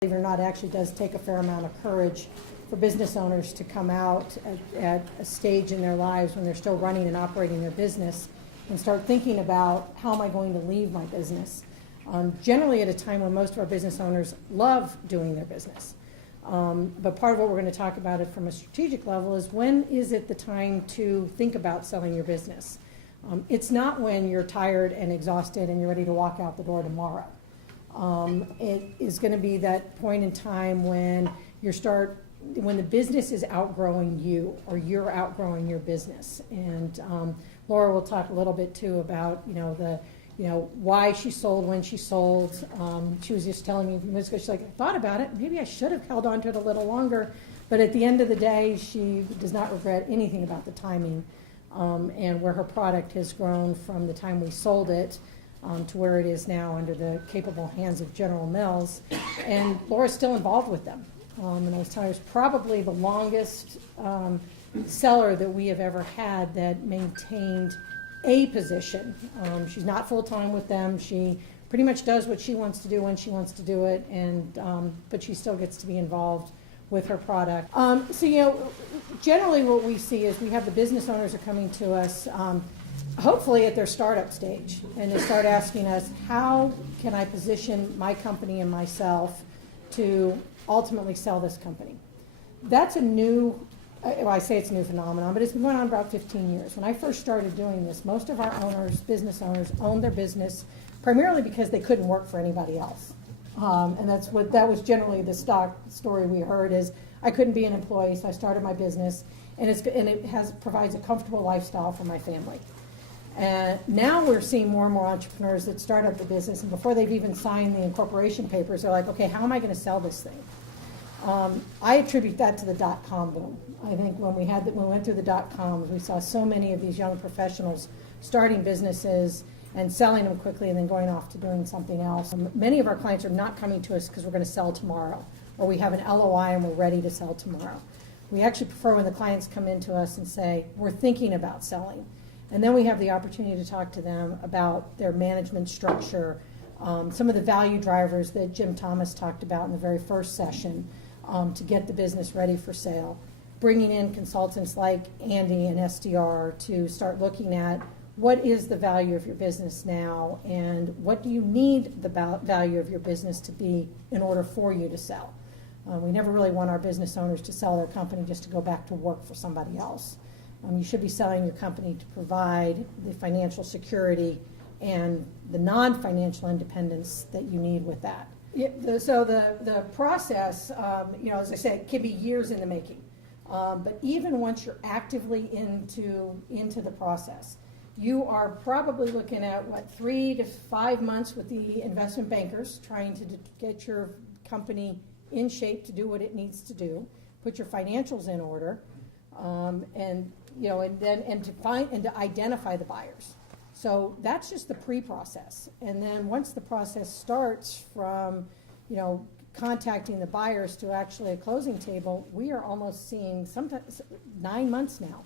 Believe it or not, it actually does take a fair amount of courage for business owners to come out at a stage in their lives when they're still running and operating their business and start thinking about, how am I going to leave my business? Generally at a time when most of our business owners love doing their business. But part of what we're going to talk about it from a strategic level is, when is it the time to think about selling your business? It's not when you're tired and exhausted and you're ready to walk out the door tomorrow. It is going to be that point in time when when the business is outgrowing you, or you're outgrowing your business. And Laura will talk a little bit too about why she sold when she sold. She was just telling me minutes ago, she's like, I thought about it, maybe I should have held on to it a little longer, but at the end of the day, she does not regret anything about the timing, and where her product has grown from the time we sold it to where it is now under the capable hands of General Mills. And Laura's still involved with them. And I was telling her, it's probably the longest seller that we have ever had that maintained a position. She's not full-time with them. She pretty much does what she wants to do when she wants to do it, and but she still gets to be involved with her product. Generally what we see is we have the business owners are coming to us hopefully at their startup stage, and they start asking us, how can I position my company and myself to ultimately sell this company? That's a new, I say it's a new phenomenon, but it's been going on about 15 years. When I first started doing this, most of our business owners, owned their business primarily because they couldn't work for anybody else. And that was generally the stock story we heard, is I couldn't be an employee, so I started my business, and it provides a comfortable lifestyle for my family. And now we're seeing more and more entrepreneurs that start up the business, and before they've even signed the incorporation papers, they're like, okay, how am I going to sell this thing? I attribute that to the dot-com boom. I think when we went through the dot-coms, we saw so many of these young professionals starting businesses and selling them quickly and then going off to doing something else. Many of our clients are not coming to us because we're going to sell tomorrow, or we have an LOI and we're ready to sell tomorrow. We actually prefer when the clients come into us and say, we're thinking about selling. And then we have the opportunity to talk to them about their management structure, some of the value drivers that Jim Thomas talked about in the very first session, to get the business ready for sale. Bringing in consultants like Andy and SDR to start looking at, what is the value of your business now, and what do you need the value of your business to be in order for you to sell? We never really want our business owners to sell their company just to go back to work for somebody else. You should be selling your company to provide the financial security and the non-financial independence that you need with that. So the process, as I said, can be years in the making. But even once you're actively into the process, you are probably looking at 3 to 5 months with the investment bankers, trying to get your company in shape to do what it needs to do, put your financials in order, and to identify the buyers. So that's just the pre-process. And then once the process starts from, contacting the buyers to actually a closing table, we are almost seeing sometimes 9 months now